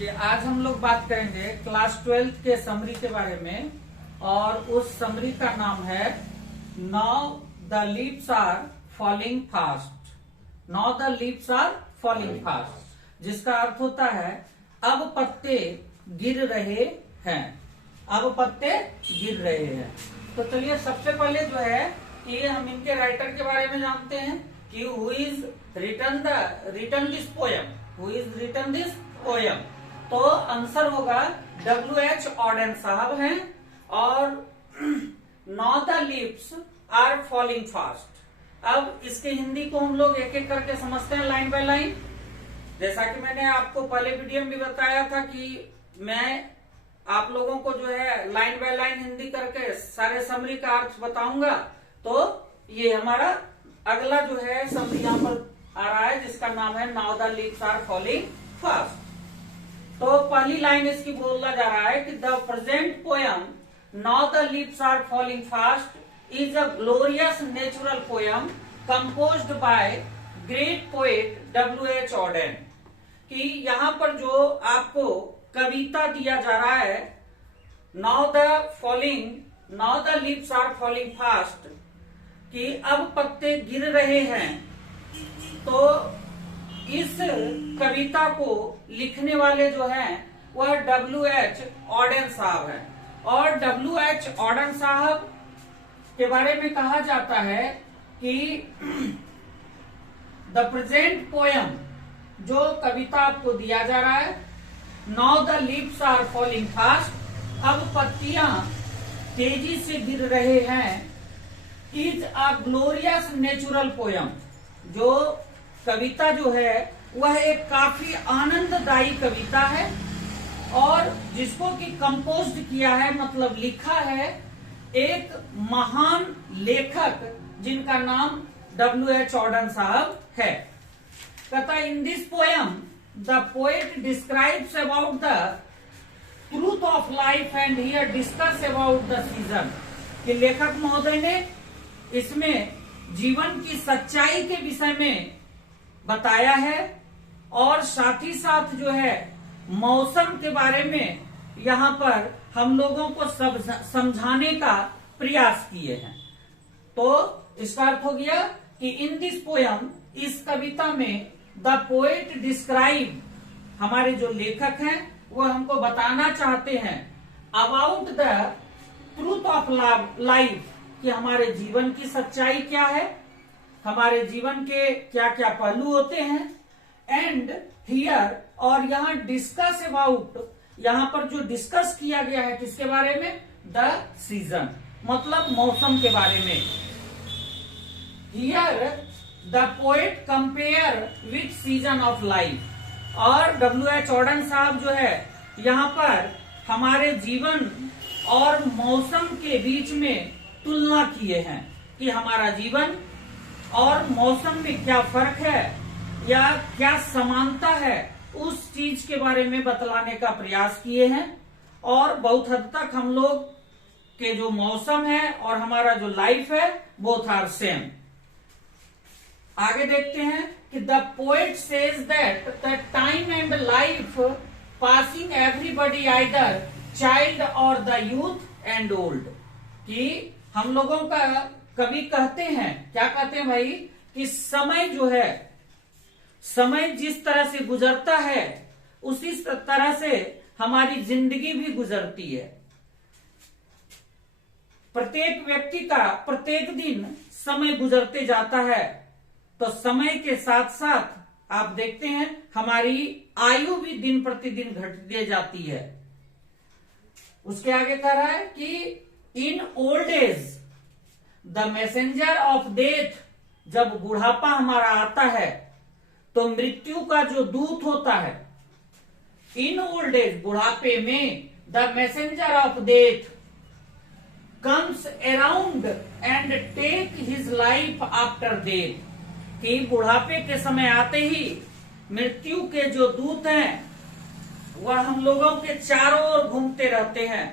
चलिए आज हम लोग बात करेंगे क्लास 12 के समरी के बारे में। और उस समरी का नाम है now the leaves are falling fast. Now the leaves are falling fast, जिसका अर्थ होता है अब पत्ते गिर रहे हैं। अब पत्ते गिर रहे हैं। तो चलिए सबसे पहले जो है कि हम इनके राइटर के बारे में जानते हैं कि who is written this poem. Who is written this poem. तो आंसर होगा W.H. ऑडेन साहब हैं। और now the leaves are falling fast. अब इसके हिंदी को हम लोग एक एक करके समझते हैं लाइन बाय लाइन। जैसा कि मैंने आपको पहले वीडियो में भी बताया था कि मैं आप लोगों को जो है लाइन बाय लाइन हिंदी करके सारे समरी का अर्थ बताऊंगा। तो ये हमारा अगला जो है समरी यहाँ पर आ रहा है, जिसका नाम है now the leaves are falling fast. तो पहली लाइन इसकी बोला जा रहा है कि the present poem now the leaves are falling fast is a glorious natural poem composed by great poet W.H. Auden. कि यहाँ पर जो आपको कविता दिया जा रहा है now the leaves are falling fast, कि अब पत्ते गिर रहे हैं। तो इस कविता को लिखने वाले जो हैं वह W.H. ऑडेन साहब हैं। और W.H. ऑडेन साहब के बारे में कहा जाता है कि द प्रेजेंट पोयम, जो कविता आपको दिया जा रहा है now the leaves are falling fast, अब पत्तियां तेजी से गिर रहे हैं, is a glorious natural poem. जो कविता जो है वह एक काफी आनंददायी कविता है और जिसको कि कंपोज्ड किया है, मतलब लिखा है एक महान लेखक जिनका नाम W.H. ऑडेन साहब है। कहता in this poem the poet describes about the truth of life and here discuss about the season. कि लेखक महोदय ने इसमें जीवन की सच्चाई के विषय में बताया है और साथ ही साथ जो है मौसम के बारे में यहाँ पर हम लोगों को सब समझाने का प्रयास किए हैं। तो इसका अर्थ हो गया कि इन दिस पोयम, इस कविता में द पोएट डिस्क्राइब, हमारे जो लेखक हैं वो हमको बताना चाहते हैं about the truth of life, कि हमारे जीवन की सच्चाई क्या है, हमारे जीवन के क्या क्या पहलू होते हैं। एंड हियर, और यहाँ डिस्कस अबाउट, यहाँ पर जो डिस्कस किया गया है किसके बारे में, द सीजन, मतलब मौसम के बारे में। Here the poet compare with season of life. और W.H. ऑडेन साहब जो है यहाँ पर हमारे जीवन और मौसम के बीच में तुलना किए हैं कि हमारा जीवन और मौसम में क्या फर्क है या क्या समानता है, उस चीज के बारे में बतलाने का प्रयास किए हैं। और बहुत हद तक हम लोग के जो मौसम है और हमारा जो लाइफ है बोथ आर सेम। आगे देखते हैं कि the poet says that the time and life passing everybody either child और द यूथ एंड ओल्ड। कि हम लोगों का कवि कहते हैं, क्या कहते हैं भाई, कि समय जो है, समय जिस तरह से गुजरता है उसी तरह से हमारी जिंदगी भी गुजरती है। प्रत्येक व्यक्ति का प्रत्येक दिन समय गुजरते जाता है, तो समय के साथ साथ आप देखते हैं हमारी आयु भी दिन प्रतिदिन घटती जाती है। उसके आगे कह रहा है कि in old age the messenger of death, जब बुढ़ापा हमारा आता है तो मृत्यु का जो दूत होता है, इन ओल्ड एज, बुढ़ापे में, the messenger of death comes around and take his life after death. कि बुढ़ापे के समय आते ही मृत्यु के जो दूत हैं वह हम लोगों के चारों ओर घूमते रहते हैं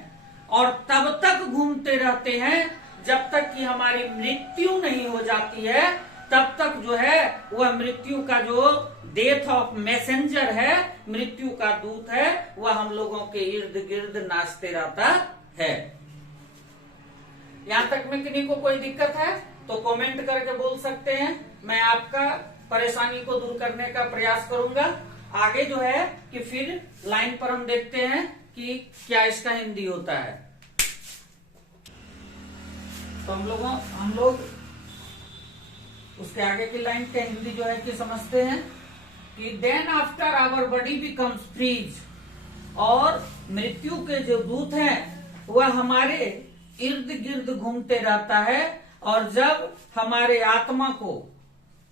और तब तक घूमते रहते हैं जब तक कि हमारी मृत्यु नहीं हो जाती है, तब तक जो है वह मृत्यु का जो डेथ ऑफ मैसेंजर है, मृत्यु का दूत है, वह हम लोगों के इर्द गिर्द नाचते रहता है। यहां तक में किन्हीं को कोई दिक्कत है तो कमेंट करके बोल सकते हैं, मैं आपका परेशानी को दूर करने का प्रयास करूंगा। आगे जो है कि फिर लाइन पर हम देखते हैं कि क्या इसका हिंदी होता है। तो हम लोग उसके आगे की लाइन के हिंदी जो है कि समझते हैं कि then after our body becomes freeze, और मृत्यु के जो दूत हैं वह हमारे इर्द गिर्द घूमते रहता है, और जब हमारे आत्मा को,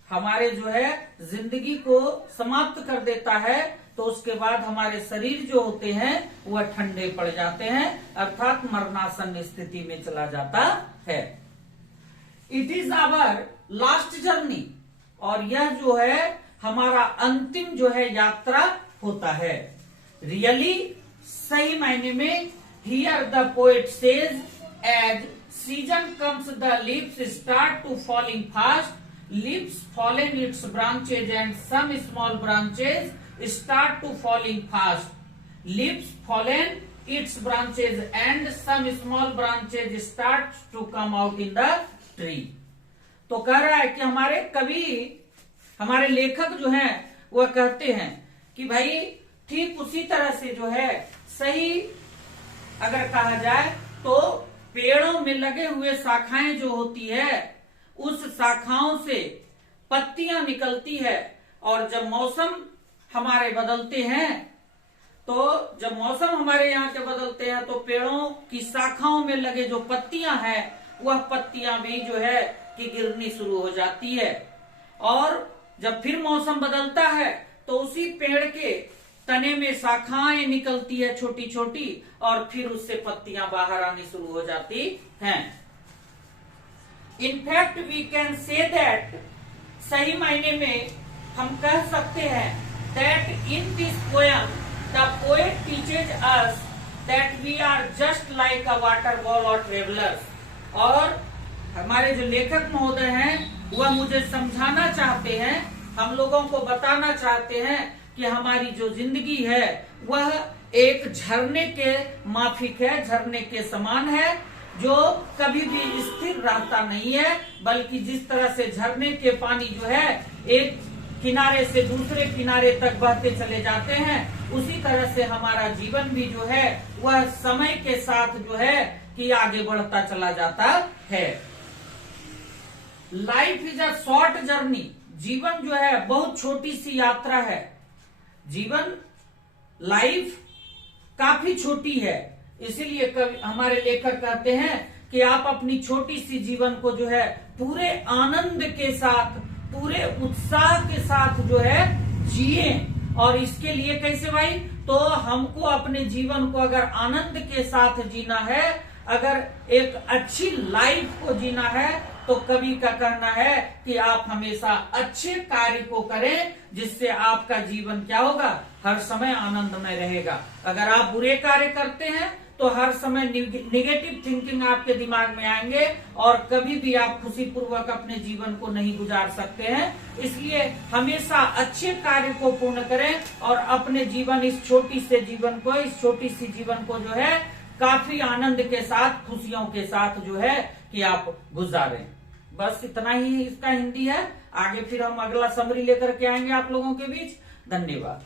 हमारे जो है जिंदगी को समाप्त कर देता है, तो उसके बाद हमारे शरीर जो होते हैं वह ठंडे पड़ जाते हैं, अर्थात मरणासन स्थिति में चला जाता है। It is our last journey, और यह जो है हमारा अंतिम जो है यात्रा होता है। रियली, सही मायने में, here the poet says as season comes the leaves start to falling fast, leaves fallen its branches and some small branches start to falling fast. Leaves fallen its branches and some small branches start to come out in the tree. तो कह रहा है कि हमारे कवि, हमारे लेखक जो हैं वह कहते हैं कि भाई ठीक उसी तरह से जो है, सही अगर कहा जाए तो पेड़ों में लगे हुए शाखाएं जो होती है, उस शाखाओं से पत्तियां निकलती है, और जब मौसम हमारे बदलते हैं, तो जब मौसम हमारे यहाँ के बदलते हैं तो पेड़ों की शाखाओं में लगे जो पत्तियां हैं वह पत्तियां भी जो है कि गिरनी शुरू हो जाती है, और जब फिर मौसम बदलता है तो उसी पेड़ के तने में शाखाएं निकलती है छोटी छोटी, और फिर उससे पत्तियां बाहर आनी शुरू हो जाती हैं। In fact, we can say that, सही मायने में हम कह सकते हैं that in this poem the poet teaches us that we are just like a water ball or travelers। और हमारे जो लेखक महोदय हैं वह मुझे समझाना चाहते हैं, हम लोगों को बताना चाहते हैं कि हमारी जो जिंदगी है वह एक झरने के माफिक है, झरने के समान है, जो कभी भी स्थिर रहता नहीं है, बल्कि जिस तरह से झरने के पानी जो है एक किनारे से दूसरे किनारे तक बहते चले जाते हैं, उसी तरह से हमारा जीवन भी जो है वह समय के साथ जो है कि आगे बढ़ता चला जाता है। Life is a short journey, जीवन जो है बहुत छोटी सी यात्रा है। जीवन, लाइफ काफी छोटी है, इसीलिए हमारे लेखक कहते हैं कि आप अपनी छोटी सी जीवन को जो है पूरे आनंद के साथ, पूरे उत्साह के साथ जो है जिए। और इसके लिए कैसे भाई? तो हमको अपने जीवन को अगर आनंद के साथ जीना है, अगर एक अच्छी लाइफ को जीना है, तो कवि का कहना है कि आप हमेशा अच्छे कार्य को करें, जिससे आपका जीवन क्या होगा, हर समय आनंदमय रहेगा। अगर आप बुरे कार्य करते हैं तो हर समय निगेटिव थिंकिंग आपके दिमाग में आएंगे, और कभी भी आप खुशी पूर्वक अपने जीवन को नहीं गुजार सकते हैं। इसलिए हमेशा अच्छे कार्य को पूर्ण करें, और अपने जीवन, इस छोटी से जीवन को, इस छोटी सी जीवन को जो है काफी आनंद के साथ, खुशियों के साथ जो है कि आप गुजारें। बस इतना ही इसका हिंदी है। आगे फिर हम अगला समरी लेकर के आएंगे आप लोगों के बीच। धन्यवाद।